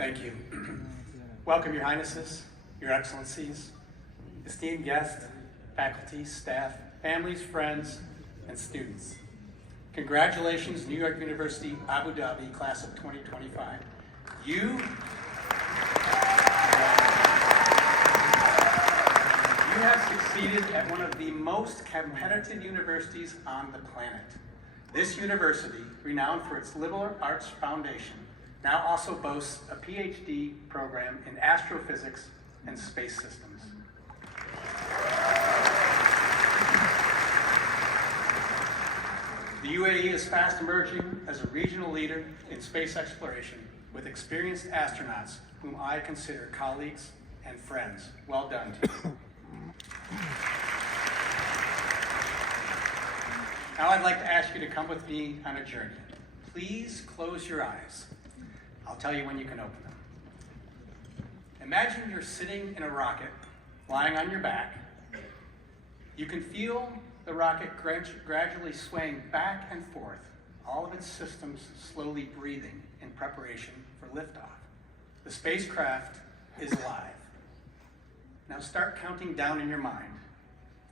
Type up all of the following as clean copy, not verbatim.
Thank you. Welcome, Your Highnesses, Your Excellencies, esteemed guests, faculty, staff, families, friends, and students. Congratulations, New York University Abu Dhabi, class of 2025. You have succeeded at one of the most competitive universities on the planet. This university, renowned for its liberal arts foundation, now also boasts a PhD program in astrophysics and space systems. The UAE is fast emerging as a regional leader in space exploration with experienced astronauts whom I consider colleagues and friends. Well done to you. Now I'd like to ask you to come with me on a journey. Please close your eyes. I'll tell you when you can open them. Imagine you're sitting in a rocket, lying on your back. You can feel the rocket gradually swaying back and forth, all of its systems slowly breathing in preparation for liftoff. The spacecraft is alive. Now start counting down in your mind.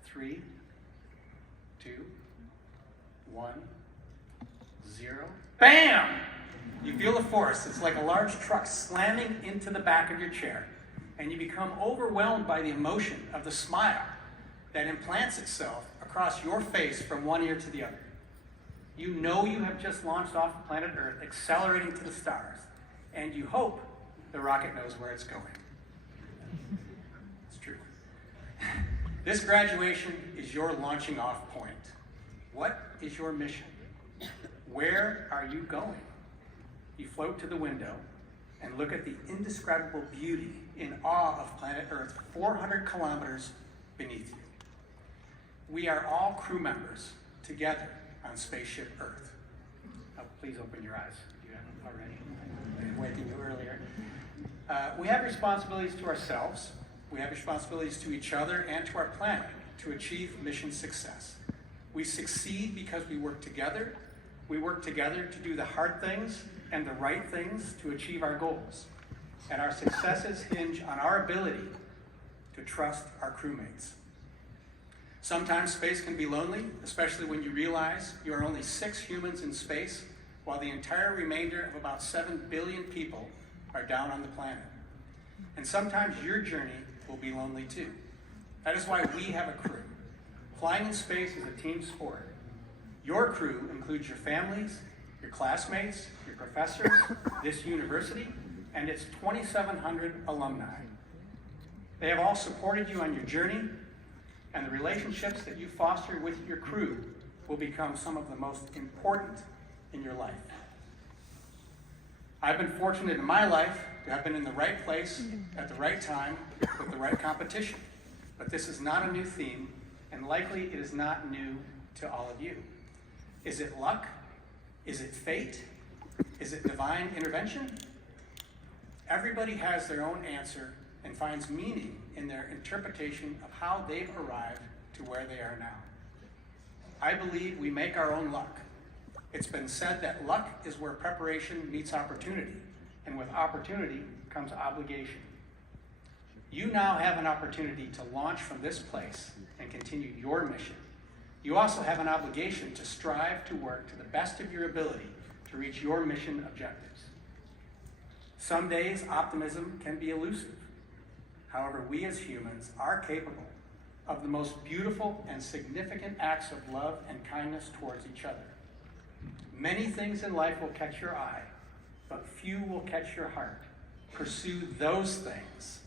3, 2, 1, 0. Bam! You feel the force. It's like a large truck slamming into the back of your chair, and you become overwhelmed by the emotion of the smile that implants itself across your face from one ear to the other. You know you have just launched off planet Earth, accelerating to the stars, and you hope the rocket knows where it's going. It's true. This graduation is your launching off point. What is your mission? Where are you going? You float to the window and look at the indescribable beauty in awe of planet Earth 400 kilometers beneath you. We are all crew members together on spaceship Earth. Oh, please open your eyes if you haven't already. I've been waking you earlier. We have responsibilities to ourselves. We have responsibilities to each other and to our planet to achieve mission success. We succeed because we work together. We work together to do the hard things and the right things to achieve our goals. And our successes hinge on our ability to trust our crewmates. Sometimes space can be lonely, especially when you realize you are only 6 humans in space, while the entire remainder of about 7 billion people are down on the planet. And sometimes your journey will be lonely too. That is why we have a crew. Flying in space is a team sport. Your crew includes your families, your classmates, your professors, this university, and its 2,700 alumni. They have all supported you on your journey, and the relationships that you foster with your crew will become some of the most important in your life. I've been fortunate in my life to have been in the right place at the right time with the right competition. But this is not a new theme, and likely it is not new to all of you. Is it luck? Is it fate? Is it divine intervention? Everybody has their own answer and finds meaning in their interpretation of how they've arrived to where they are now. I believe we make our own luck. It's been said that luck is where preparation meets opportunity, and with opportunity comes obligation. You now have an opportunity to launch from this place and continue your mission. You also have an obligation to strive to work to the best of your ability to reach your mission objectives. Some days, optimism can be elusive. However, we as humans are capable of the most beautiful and significant acts of love and kindness towards each other. Many things in life will catch your eye, but few will catch your heart. Pursue those things.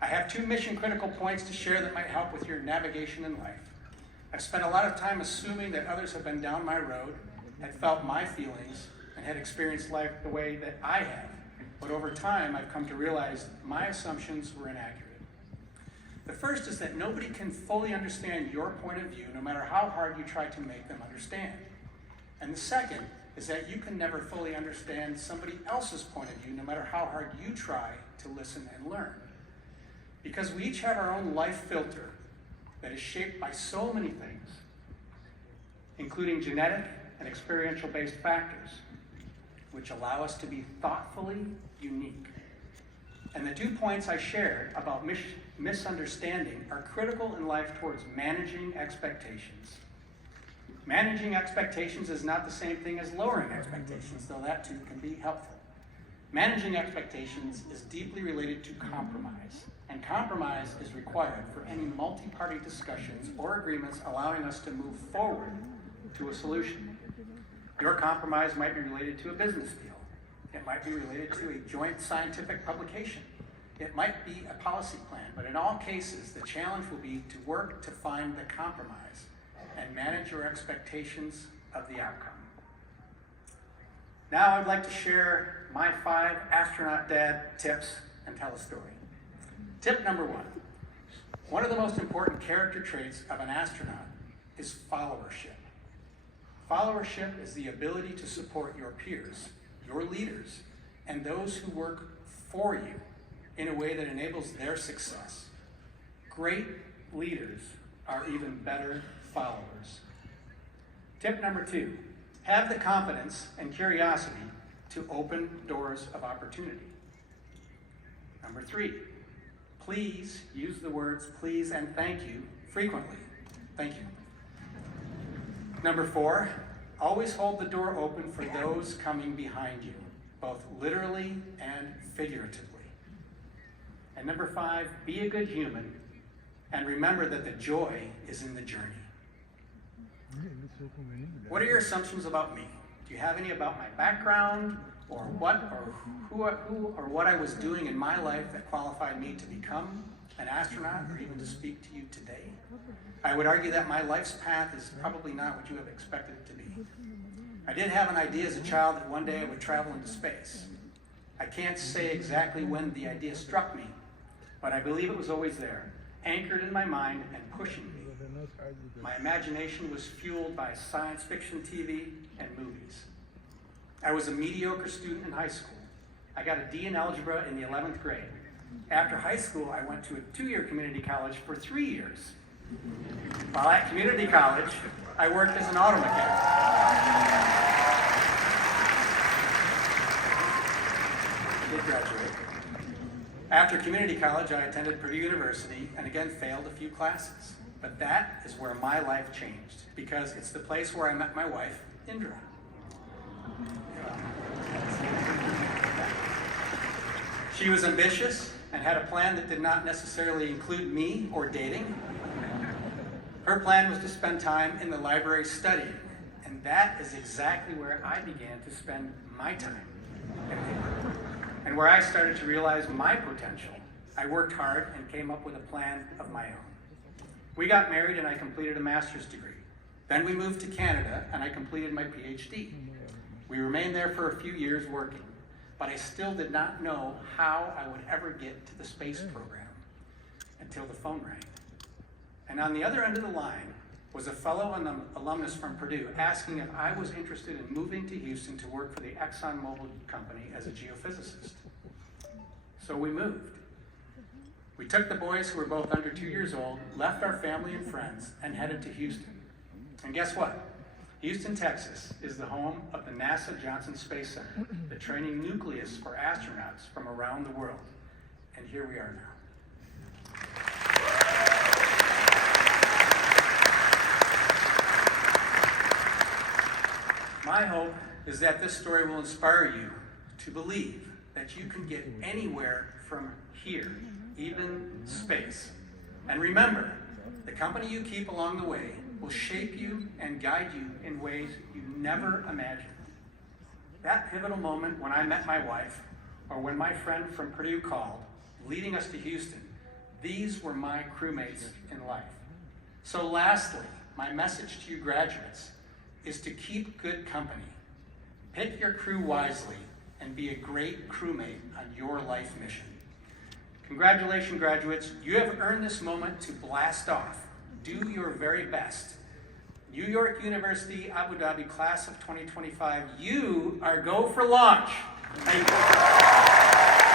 I have 2 mission-critical points to share that might help with your navigation in life. I've spent a lot of time assuming that others have been down my road, had felt my feelings, and had experienced life the way that I have. But over time, I've come to realize my assumptions were inaccurate. The first is that nobody can fully understand your point of view, no matter how hard you try to make them understand. And the second is that you can never fully understand somebody else's point of view, no matter how hard you try to listen and learn. Because we each have our own life filter that is shaped by so many things, including genetic and experiential-based factors. which allow us to be thoughtfully unique. And the 2 points I shared about misunderstanding are critical in life towards managing expectations. Managing expectations is not the same thing as lowering expectations, though that too can be helpful. Managing expectations is deeply related to compromise, and compromise is required for any multi-party discussions or agreements allowing us to move forward to a solution. Your compromise might be related to a business deal. It might be related to a joint scientific publication. It might be a policy plan, but in all cases, the challenge will be to work to find the compromise and manage your expectations of the outcome. Now I'd like to share my 5 astronaut dad tips and tell a story. Tip number 1. One of the most important character traits of an astronaut is followership. Followership is the ability to support your peers, your leaders, and those who work for you in a way that enables their success. Great leaders are even better followers. Tip number 2, have the confidence and curiosity to open doors of opportunity. Number 3, please use the words please and thank you frequently. Thank you. Number 4, always hold the door open for those coming behind you, both literally and figuratively. And number 5, be a good human and remember that the joy is in the journey. What are your assumptions about me? Do you have any about my background or who or what I was doing in my life that qualified me to become an astronaut or even to speak to you today? I would argue that my life's path is probably not what you have expected it to be. I did have an idea as a child that one day I would travel into space. I can't say exactly when the idea struck me, but I believe it was always there, anchored in my mind and pushing me. My imagination was fueled by science fiction TV and movies. I was a mediocre student in high school. I got a D in algebra in the 11th grade. After high school, I went to a 2-year community college for 3 years. While at community college, I worked as an auto mechanic. I did graduate. After community college, I attended Purdue University and again failed a few classes. But that is where my life changed because it's the place where I met my wife, Indra. She was ambitious and had a plan that did not necessarily include me or dating. Her plan was to spend time in the library studying, and that is exactly where I began to spend my time. And where I started to realize my potential. I worked hard and came up with a plan of my own. We got married and I completed a master's degree. Then we moved to Canada and I completed my PhD. We remained there for a few years working, but I still did not know how I would ever get to the space program until the phone rang. And on the other end of the line was a fellow alumnus from Purdue asking if I was interested in moving to Houston to work for the ExxonMobil company as a geophysicist. So we moved. We took the boys who were both under 2 years old, left our family and friends, and headed to Houston. And guess what? Houston, Texas is the home of the NASA Johnson Space Center, the training nucleus for astronauts from around the world. And here we are now. My hope is that this story will inspire you to believe that you can get anywhere from here, even space. And remember, the company you keep along the way will shape you and guide you in ways you never imagined. That pivotal moment when I met my wife, or when my friend from Purdue called, leading us to Houston, these were my crewmates in life. So lastly, my message to you graduates is to keep good company. Pick your crew wisely and be a great crewmate on your life mission. Congratulations, graduates. You have earned this moment to blast off. Do your very best. York University Abu Dhabi class of 2025, you are go for launch. Thank you.